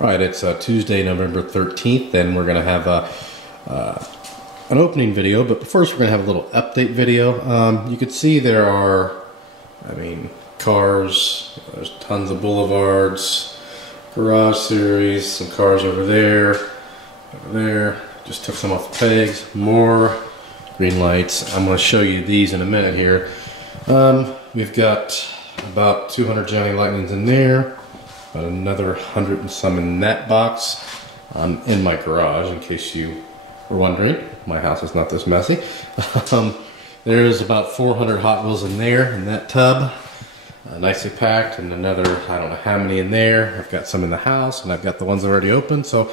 Right, it's Tuesday, November 13th, and we're going to have an opening video, but first we're going to have a little update video. You can see there are, cars, there's tons of boulevards, garage series, some cars over there, just took some off the pegs, more green lights. I'm going to show you these in a minute here. We've got about 200 Johnny Lightnings in there. About another 100 and some in that box in my garage, in case you were wondering. My house is not this messy. There's about 400 Hot Wheels in there, in that tub. Nicely packed, and another, I don't know how many in there. I've got some in the house, and I've got the ones already open, so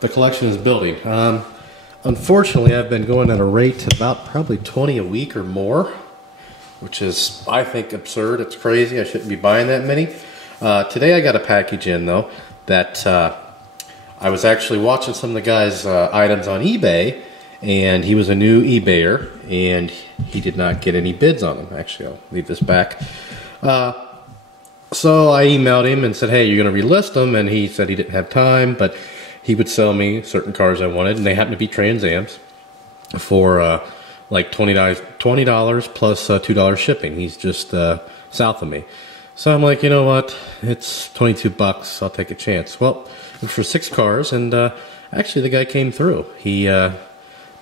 the collection is building. Unfortunately, I've been going at a rate to about probably 20 a week or more, which is, I think, absurd. It's crazy. I shouldn't be buying that many. Today I got a package in though that I was actually watching some of the guys' items on eBay, and he was a new eBayer and he did not get any bids on them. Actually, I'll leave this back. So I emailed him and said, hey, you're going to relist them, and he said he didn't have time, but he would sell me certain cars I wanted, and they happened to be Trans Ams for like $20 plus $2 shipping. He's just south of me. So I'm like, you know what, it's 22 bucks, I'll take a chance. Well, it was for 6 cars, and actually the guy came through. He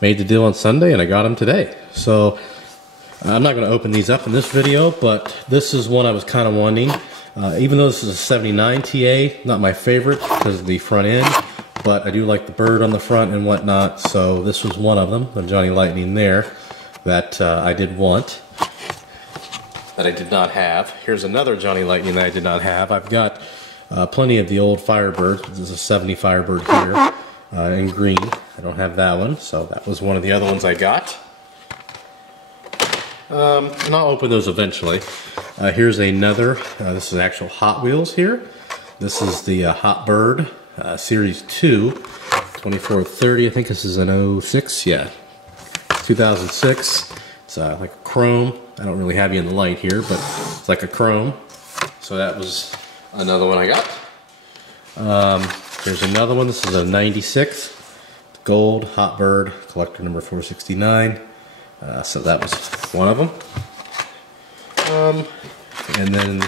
made the deal on Sunday, and I got him today. So I'm not going to open these up in this video, but this is one I was kind of wanting. Even though this is a 79 TA, not my favorite because of the front end, but I do like the bird on the front and whatnot, so this was one of them, the Johnny Lightning there, that I did want. That I did not have. Here's another Johnny Lightning that I did not have. I've got plenty of the old Firebirds. This is a 70 Firebird here in green. I don't have that one, so that was one of the other ones I got. And I'll open those eventually. Here's another. This is actual Hot Wheels here. This is the Hot Bird Series 2, 2430. I think this is an 06. Yeah, 2006. It's like a chrome. I don't really have you in the light here, but it's like a chrome. So that was another one I got. There's another one. This is a 96 gold Hot Bird collector number 469. So that was one of them. And then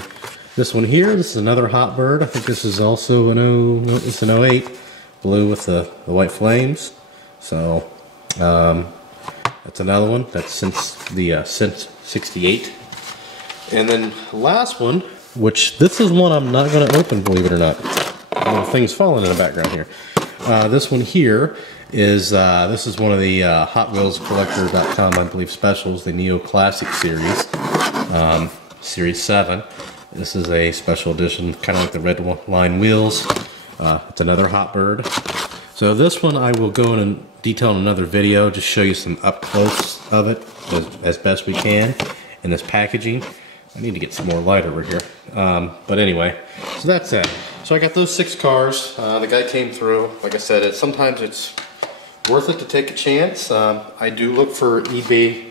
this one here. This is another Hot Bird. I think this is also an it's an 08 blue with the white flames. So that's another one. That's since the since 68. And then the last one, which this is one I'm not going to open, believe it or not. Little things falling in the background here. This one here is this is one of the Hot Wheels Collector.com, I believe, specials, the Neo Classic series, Series 7. This is a special edition, kind of like the red line wheels. It's another Hot Bird. So this one I will go in detail in another video, just show you some up close of it as best we can in this packaging. I need to get some more light over here. But anyway, so that's it. So I got those 6 cars. The guy came through. Like I said, sometimes it's worth it to take a chance. I do look for eBayers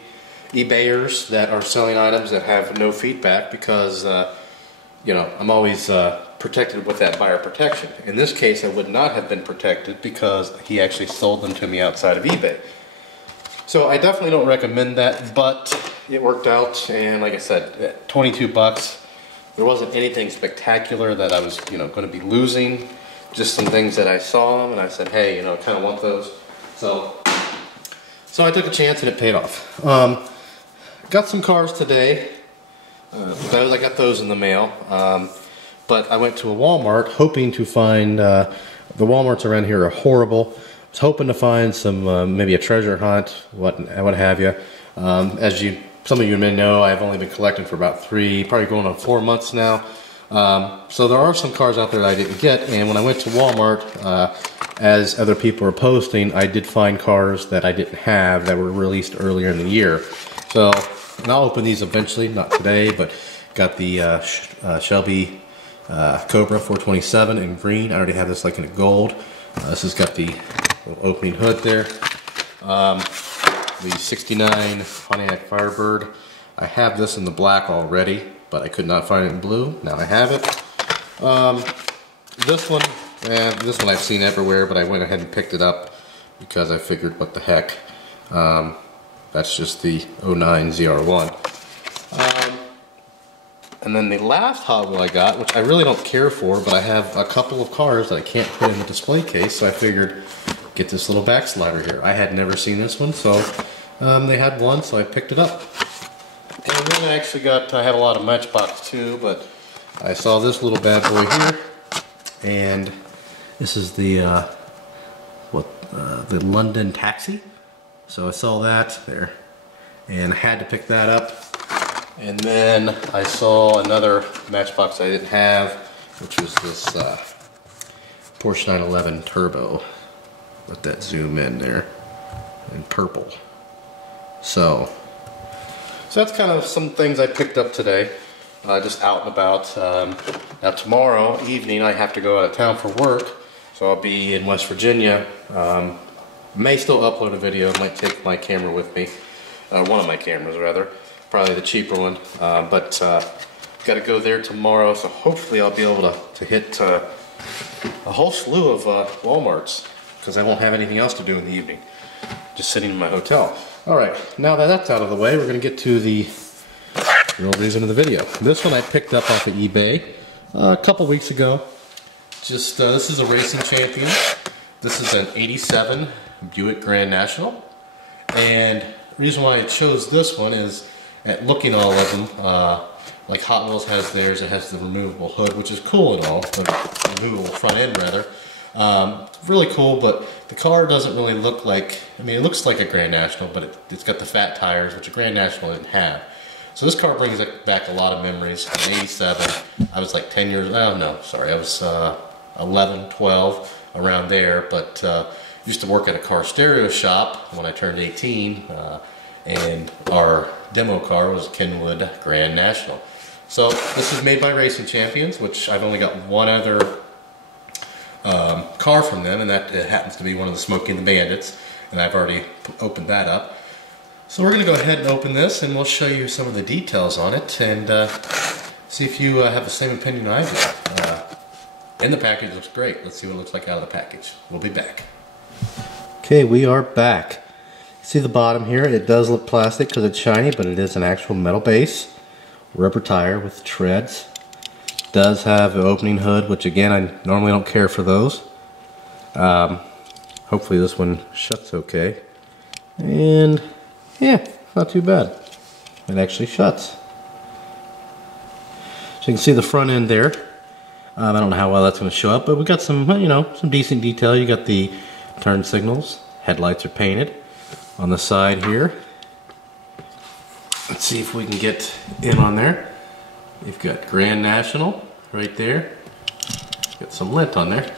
that are selling items that have no feedback because you know, I'm always protected with that buyer protection. In this case, I would not have been protected because he actually sold them to me outside of eBay. So I definitely don't recommend that, but it worked out, and like I said, at 22 bucks, there wasn't anything spectacular that I was, you know, going to be losing. Just some things that I saw, and I said, hey, you know, I kind of want those. So I took a chance, and it paid off. Got some cars today. I got those in the mail, but I went to a Walmart hoping to find, the Walmarts around here are horrible. I was hoping to find some, maybe a treasure hunt, what have you. As some of you may know, I've only been collecting for about probably going on 4 months now. So there are some cars out there that I didn't get, and when I went to Walmart, as other people were posting, I did find cars that I didn't have that were released earlier in the year. So, and I'll open these eventually, not today, but got the Shelby Cobra 427 in green. I already have this like in a gold. This has got the little opening hood there. The 69 Pontiac Firebird. I have this in the black already, but I could not find it in blue. Now I have it. This one And this one I've seen everywhere, but I went ahead and picked it up because I figured, what the heck. That's just the 09 ZR1. And then the last Hot Wheel I got, which I really don't care for, but I have a couple of cars that I can't put in the display case, so I figured get this little backslider here. I had never seen this one, so they had one, so I picked it up. And then I actually I have a lot of Matchbox too, but I saw this little bad boy here, and this is the the London Taxi. So I saw that there, and I had to pick that up. And then I saw another Matchbox I didn't have, which was this Porsche 911 Turbo. Let that zoom in there, in purple. So that's kind of some things I picked up today, just out and about. Now tomorrow evening I have to go out of town for work, so I'll be in West Virginia. May still upload a video, might take my camera with me, one of my cameras rather. Probably the cheaper one, but got to go there tomorrow, so hopefully I'll be able to hit a whole slew of Walmarts, because I won't have anything else to do in the evening, just sitting in my hotel. Alright, now that that's out of the way, we're going to get to the real reason of the video. This one I picked up off of eBay a couple weeks ago. Just this is a Racing Champion. This is an 87 Buick Grand National, and the reason why I chose this one is, at looking all of them, like Hot Wheels has theirs, it has the removable hood, which is cool and all, the removable front end rather. It's really cool, but the car doesn't really look like, I mean, it looks like a Grand National, but it's got the fat tires, which a Grand National didn't have. So this car brings back a lot of memories. In '87, I was like 10 years, oh no, sorry, I was 11, 12, around there, but used to work at a car stereo shop when I turned 18, and our demo car was Kenwood Grand National. So this is made by Racing Champions, which I've only got one other car from them, and that happens to be one of the Smokey and the Bandits, and I've already opened that up. So we're going to go ahead and open this, and we'll show you some of the details on it, and see if you have the same opinion I do. In the package looks great. Let's see what it looks like out of the package. We'll be back. Okay, we are back. See the bottom here, it does look plastic because it's shiny, but it is an actual metal base. Rubber tire with treads. Does have an opening hood, which again, I normally don't care for those. Hopefully this one shuts okay. And yeah, not too bad. It actually shuts. So you can see the front end there. I don't know how well that's going to show up, but we got some, you know, some decent detail. You got the turn signals, headlights are painted. On the side here, let's see if we can get in on there. You've got Grand National right there. Got some lint on there.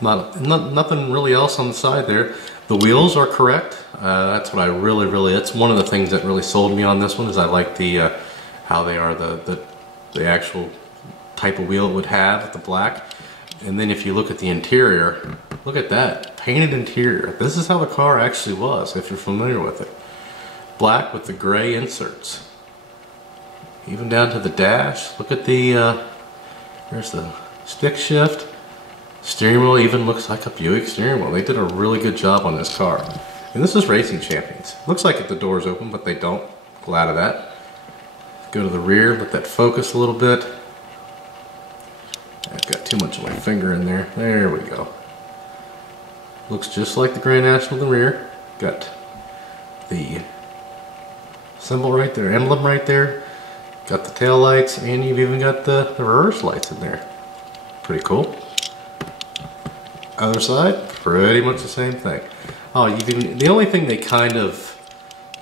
Nothing really else on the side there. The wheels are correct. That's what I really, that's one of the things that really sold me on this one, is I like the how they are, the actual type of wheel it would have, the black. And then if you look at the interior, look at that, painted interior. This is how the car actually was, if you're familiar with it. Black with the gray inserts. Even down to the dash. Look at the, there's the stick shift. Steering wheel even looks like a Buick steering wheel. They did a really good job on this car. And this is Racing Champions. Looks like the door's open, but they don't. Glad of that. Go to the rear, let that focus a little bit. I've got too much of my finger in there. There we go. Looks just like the Grand National in the rear. Got the symbol right there, emblem right there. Got the tail lights, and you've even got the reverse lights in there. Pretty cool. Other side, pretty much the same thing. Oh, the only thing they kind of,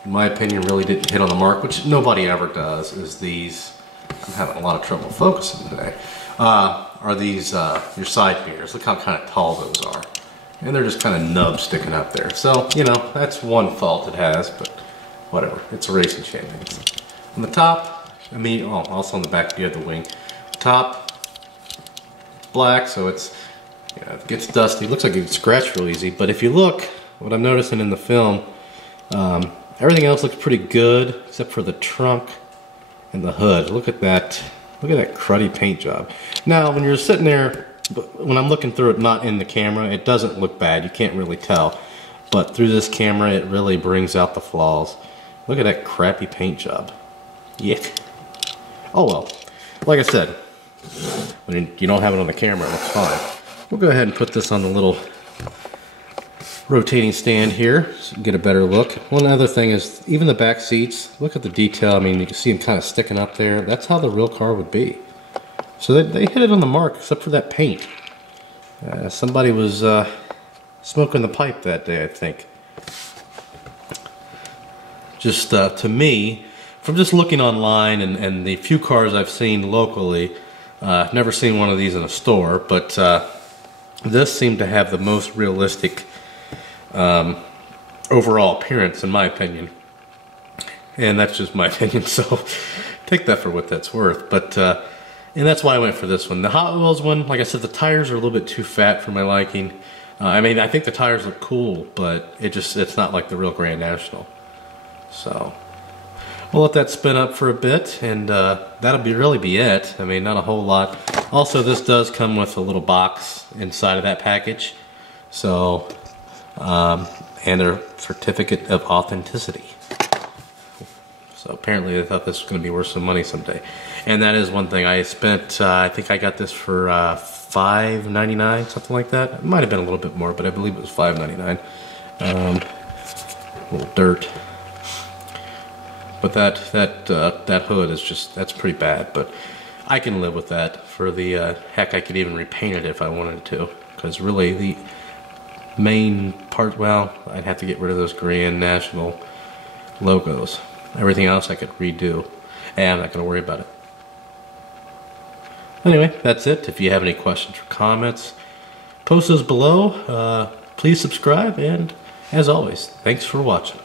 in my opinion, really didn't hit on the mark, which nobody ever does, is these. I'm having a lot of trouble focusing today. Are these your side mirrors? Look how kind of tall those are, and they're just kind of nubs sticking up there. So you know, that's one fault it has, but whatever. It's a Racing Champions. On the top, I mean, oh, also on the back you have the wing. Top, it's black, so it's, you know, it gets dusty. It looks like it gets scratched real easy. But if you look, what I'm noticing in the film, everything else looks pretty good except for the trunk and the hood. Look at that. Look at that cruddy paint job. Now, when you're sitting there, when I'm looking through it, not in the camera, it doesn't look bad. You can't really tell. But through this camera, it really brings out the flaws. Look at that crappy paint job. Yuck. Oh well. Like I said, when you don't have it on the camera, that's fine. We'll go ahead and put this on the little rotating stand here so you can get a better look. One other thing is, even the back seats, look at the detail. I mean, you can see them kind of sticking up there. That's how the real car would be. So they hit it on the mark, except for that paint. Somebody was smoking the pipe that day, I think. Just to me, from just looking online and the few cars I've seen locally, I've never seen one of these in a store, but this seemed to have the most realistic overall appearance, in my opinion. And that's just my opinion, so take that for what that's worth. But and that's why I went for this one. The Hot Wheels one, like I said, the tires are a little bit too fat for my liking. I mean, I think the tires look cool, but it's not like the real Grand National. So we'll let that spin up for a bit, and that'll really be it. I mean, not a whole lot. Also, this does come with a little box inside of that package. So, and their certificate of authenticity. So apparently they thought this was going to be worth some money someday. And that is one thing I spent, I think I got this for $5.99, something like that. It might have been a little bit more, but I believe it was $5.99. A little dirt. But that hood is just, that's pretty bad. But I can live with that. For the heck, I could even repaint it if I wanted to. Because really the main part, well, I'd have to get rid of those Grand National logos. Everything else I could redo. And I'm not going to worry about it. Anyway, that's it. If you have any questions or comments, post those below. Please subscribe. And as always, thanks for watching.